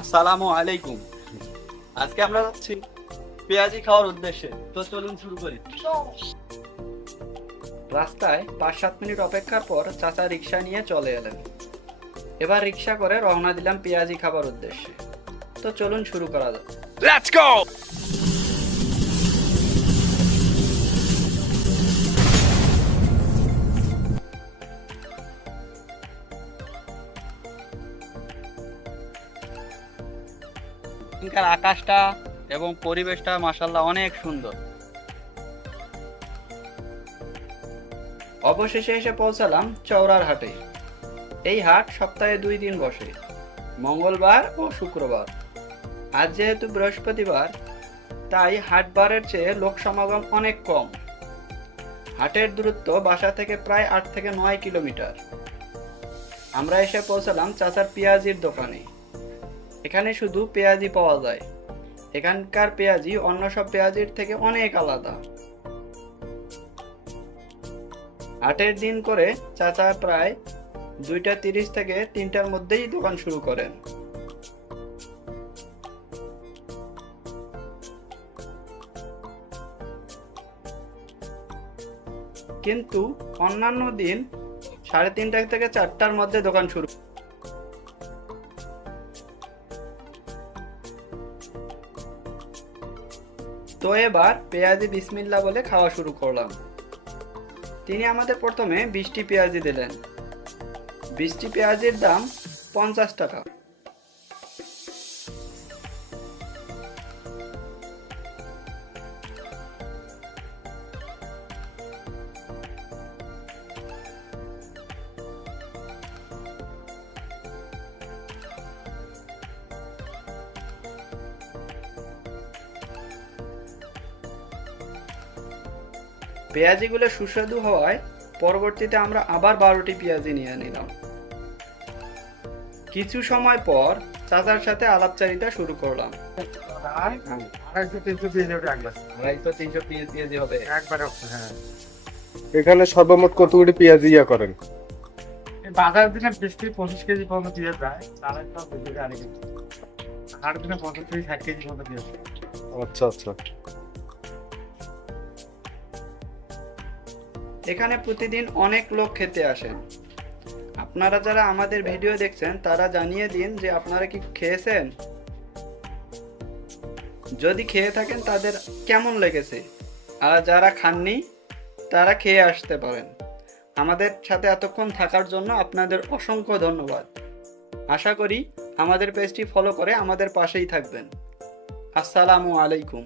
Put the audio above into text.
আসসালামু আলাইকুম। আজকে আমরা যাচ্ছি পেঁয়াজি খাওয়ার উদ্দেশ্যে, তো চলুন শুরু করি। রাস্তায় 5-7 মিনিট অপেক্ষার পর চাচা রিক্সা নিয়ে চলে এলেন। এবার রিক্সা করে রওনা দিলাম পেঁয়াজি খাবার উদ্দেশ্যে। তো চলুন শুরু করা যাক। Let's go! এখানকার আকাশটা এবং পরিবেশটা মাশাআল্লাহ অনেক সুন্দর। অবশেষে এসে পৌঁছালাম চৌরার হাটে। এই হাট সপ্তাহে 2 দিন বসে, মঙ্গলবার ও শুক্রবার। আজ যেহেতু বৃহস্পতিবার, তাই হাটবারের চেয়ে লোক সমাগম অনেক কম। হাটের দূরত্ব বাসা থেকে প্রায় 8 থেকে 9 কিলোমিটার। আমরা এসে পৌঁছালাম চাচার পেঁয়াজির দোকানে। এখানে শুধু পেঁয়াজি পাওয়া যায়। এখানকার পেঁয়াজি অন্য সব পেঁয়াজির থেকে অনেক আলাদা। হাটের দিন করে চাচা প্রায় 2:30 থেকে 3টার মধ্যেই দোকান শুরু করেন। কিন্তু অন্যান্য দিন 3:30 থেকে 4টার মধ্যে দোকান শুরু। তো এবার পেঁয়াজি বিসমিল্লাহ বলে খাওয়া শুরু করলাম। তিনি আমাদের প্রথমে 20টি পেঁয়াজি দিলেন। 20টি পেঁয়াজির দাম 50 টাকা। পেঁয়াজিগুলো সুস্বাদু হওয়ায় পরবর্তীতে আমরা আবার 12টি পেঁয়াজি নিয়ে নিলাম। কিছু সময় পর চাচার সাথে আলাপচারিতা শুরু করলাম। 250-300 পেঁয়াজি হবে একবারে হ্যাঁ। এখানে সর্বমোট কতগুলি পেঁয়াজ ইয়া করেন? এই বাজার দিনে 20-25 কেজি পর্যন্ত দিয়ে যায়, তারা তো বেশি আনে কিন্তু হাট দিনে 50-60 কেজি পর্যন্ত দিয়ে যায়। আচ্ছা আচ্ছা। এখানে প্রতিদিন অনেক লোক খেতে আসেন। আপনারা যারা আমাদের ভিডিও দেখছেন তারা জানিয়ে দিন যে আপনারা কি খেয়েছেন। যদি খেয়ে থাকেন তাদের কেমন লেগেছে, আর যারা খাননি তারা খেয়ে আসতে পারেন। আমাদের সাথে এতক্ষণ থাকার জন্য আপনাদের অসংখ্য ধন্যবাদ। আশা করি আমাদের পেজটি ফলো করে আমাদের পাশেই থাকবেন। আসসালামু আলাইকুম।